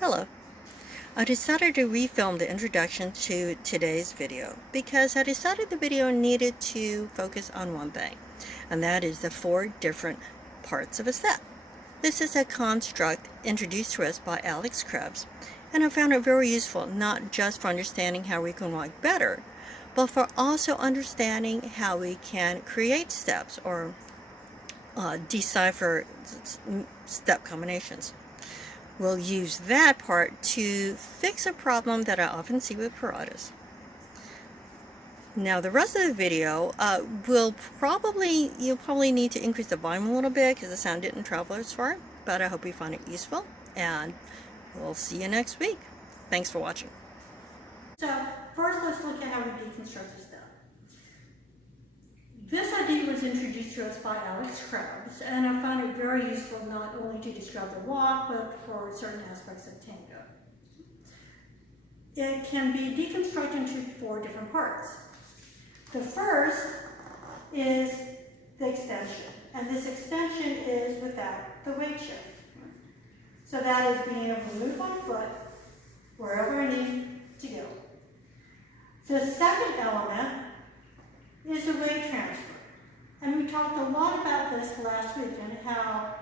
Hello. I decided to refilm the introduction to today's video because I decided the video needed to focus on one thing, and that is the 4 different parts of a step. This is a construct introduced to us by Alex Krebs, and I found it very useful not just for understanding how we can walk better, but for also understanding how we can create steps or decipher step combinations. We'll use that part to fix a problem that I often see with Paradas. Now the rest of the video you'll probably need to increase the volume a little bit because the sound didn't travel as far, but I hope you find it useful, and we'll see you next week. Thanks for watching. So first let's look at how we deconstruct a step. This idea was introduced to us by Alex Krebs, and I found it very useful not only to describe the walk, but for certain aspects of tango. It can be deconstructed into 4 different parts. The first is the extension, and this extension is without the weight shift. So that is being able to move my foot wherever I need to go. The second element is a weight transfer. And we talked a lot about this last week and how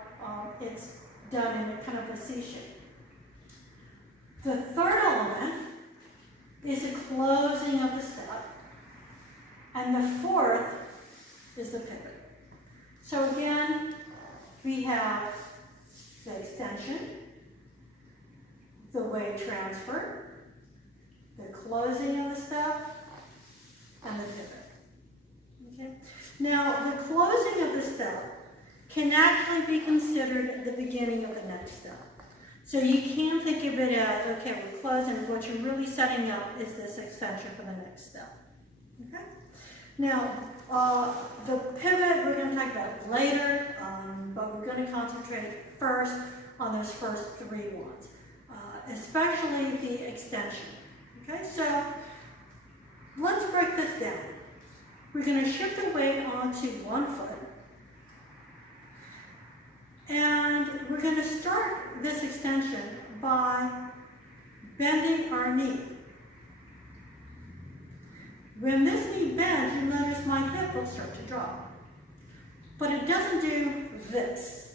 it's done in a kind of a C shape. The third element is the closing of the step. And the fourth is the pivot. So again, we have the extension, the weight transfer, the closing of the step, and the pivot. Okay. Now, the closing of the step can actually be considered the beginning of the next step. So you can think of it as, okay, we're closing, what you're really setting up is this extension for the next step. Okay? Now, the pivot we're going to talk about later, but we're going to concentrate first on those first 3 ones, especially the extension. Okay, so let's break this down. We're going to shift the weight onto one foot, and we're going to start this extension by bending our knee. When this knee bends, you'll notice my hip will start to drop. But it doesn't do this.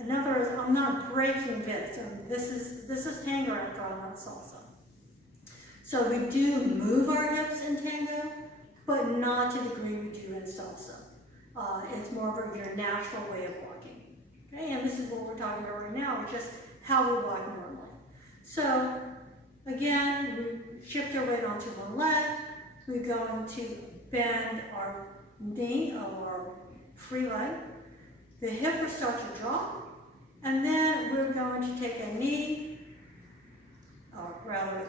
In other words, I'm not breaking this. And this is tango after all, not salsa. So we do move our hips in tango, but not to the degree we do in salsa. It's more of your natural way of walking. Okay, and this is what we're talking about right now, just how we walk normally. So again, we shift our weight onto one leg. We're going to bend our knee or our free leg. The hip will start to drop, and then we're going to take a knee, or rather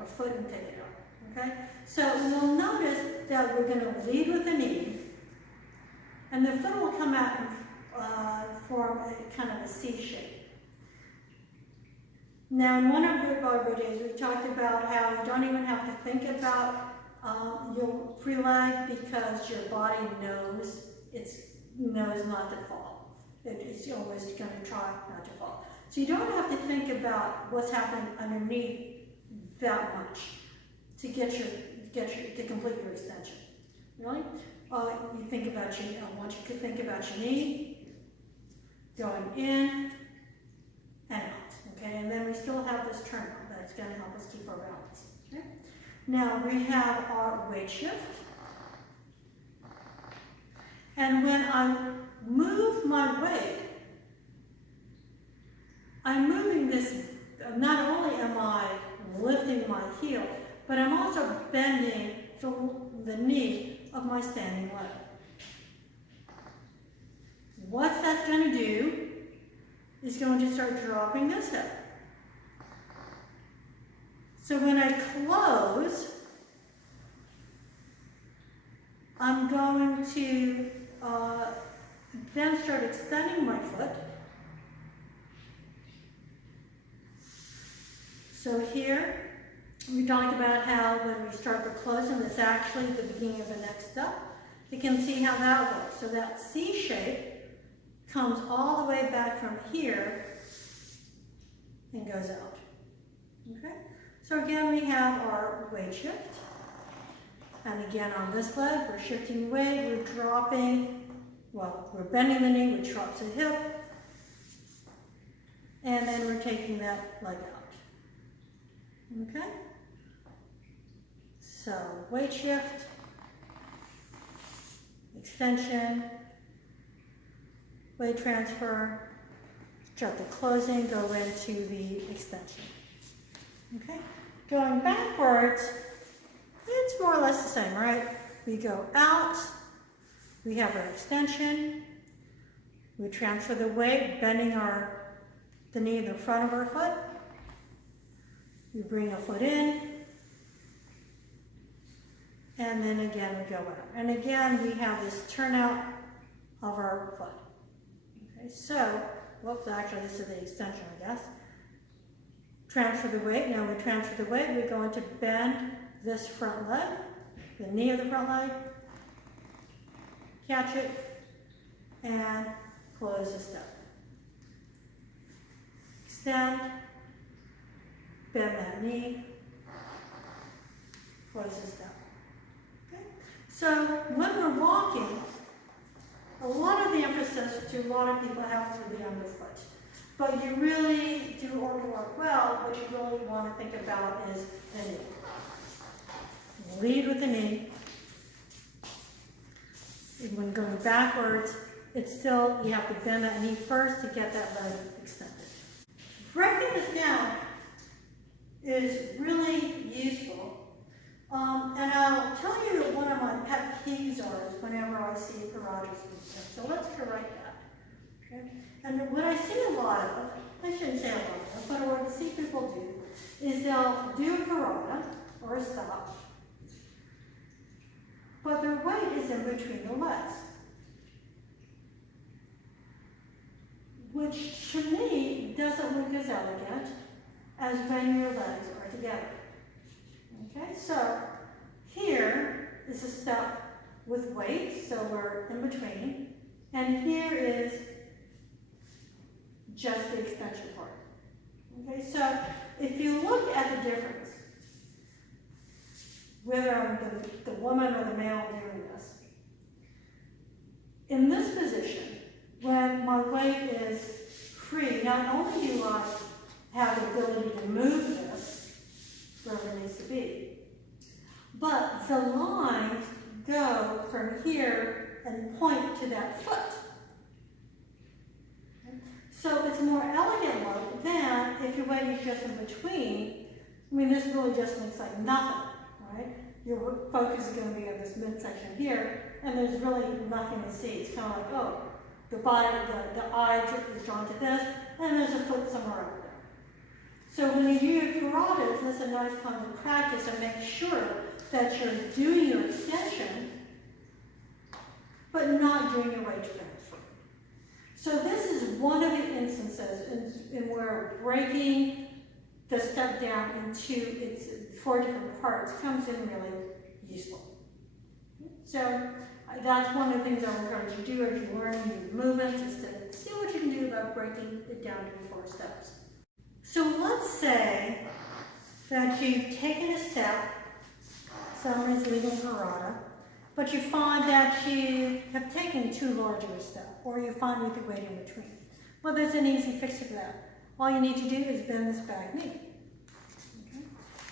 a foot, and take it up. Okay? So you'll notice that we're going to lead with the knee, and the foot will come out and form a kind of a C shape. Now, in one of our videos, we talked about how you don't even have to think about your free leg because your body knows not to fall. It's always going to try not to fall. So you don't have to think about what's happening underneath that much to to complete your extension. Really? You think about I want you to think about your knee going in and out. Okay, and then we still have this turn that's going to help us keep our balance. Okay? Now we have our weight shift. And when I move my weight, I'm moving this, not only am I lifting my heel, but I'm also bending the knee of my standing leg. What that's going to do is going to start dropping this hip. So when I close, I'm going to then start extending my foot. So here, we talked about how when we start the closing, it's actually the beginning of the next step. You can see how that works. So that C shape comes all the way back from here and and goes out. Okay? So again, we have our weight shift. And again, on this leg, we're shifting weight, we're dropping, well, we're bending the knee, which drops the hip, and then we're taking that leg out. Okay? So, weight shift, extension, weight transfer, start the closing, go into the extension. Okay? Going backwards, it's more or less the same, right? We go out, we have our extension, we transfer the weight, bending the knee in the front of our foot. We bring a foot in, and then again we go out. And again, we have this turnout of our foot. Okay, so, whoops, actually this is the extension, I guess. Transfer the weight. Now we transfer the weight, we're going to bend this front leg, the knee of the front leg, catch it, and close the step. Extend, bend that knee, close the step. Okay? So when we're walking, a lot of the emphasis to a lot of people has to be on the foot. But you really do order work well, what you really want to think about is the knee. Lead with the knee. When going backwards, it's still, you have to bend that knee first to get that leg extended. Breaking this down is really useful. And I'll tell you what one of my pet peeves are whenever I see Paradas. So let's correct that. Okay? And what I see a lot of, I shouldn't say a lot of, but what I see people do is they'll do a Parada or a stop, but their weight is in between the legs, which to me doesn't look as elegant as when your legs are together. Okay, so here is a step with weight, so we're in between, and here is just the extension part. Okay, so if you look at the difference, whether I'm the woman or the male doing this, in this position, when my weight is free, not only do I have the ability to move this wherever it needs to be, but the lines go from here and point to that foot. So it's more elegant look than if your weight is just in between. I mean, this really just looks like nothing, right? Your focus is going to be on this midsection here, and there's really nothing to see. It's kind of like, oh, the body, the eye is drawn to this, and there's a foot somewhere out there. So when you do your Paradas, this is a nice time to practice and make sure that you're doing your extension, but not doing your weight transfer. So this is one of the instances in where breaking the step down into its 4 different parts comes in really useful. So that's one of the things I encourage you to do as you learn new movements, is to see what you can do about breaking it down to 4 steps. So let's say that you've taken a step, someone is leaving Parada, but you find that you have taken too large of a step, or you find with your weight in between. Well, there's an easy fix to that. All you need to do is bend this back knee. Okay?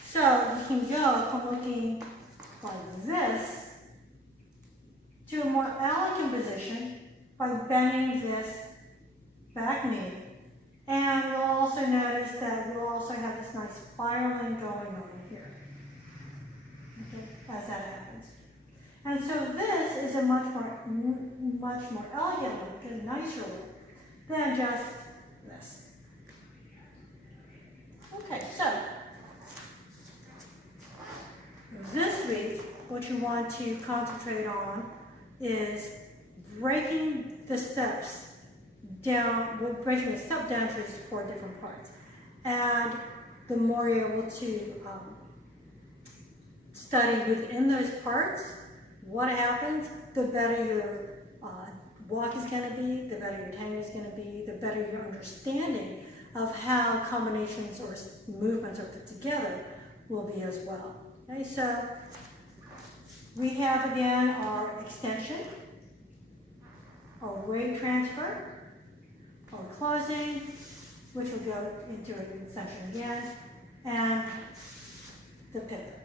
So you can go from looking like this to a more elegant position by bending this back knee. And you'll also notice that you'll also have this nice spiraling going on here, okay, as that happens. And so this is a much more elegant look, and nicer look than just this. Okay, so this week, what you want to concentrate on is breaking the steps down, breaking the step down to its 4 different parts. And the more you're able to study within those parts, what happens, the better your walk is going to be, the better your tango is going to be, the better your understanding of how combinations or movements are put together will be as well. Okay, so we have again our extension, our weight transfer, our closing, which will go into an extension again, and the pivot.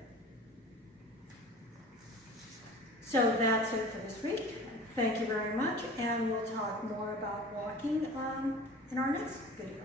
So that's it for this week. Thank you very much, and we'll talk more about walking in our next video.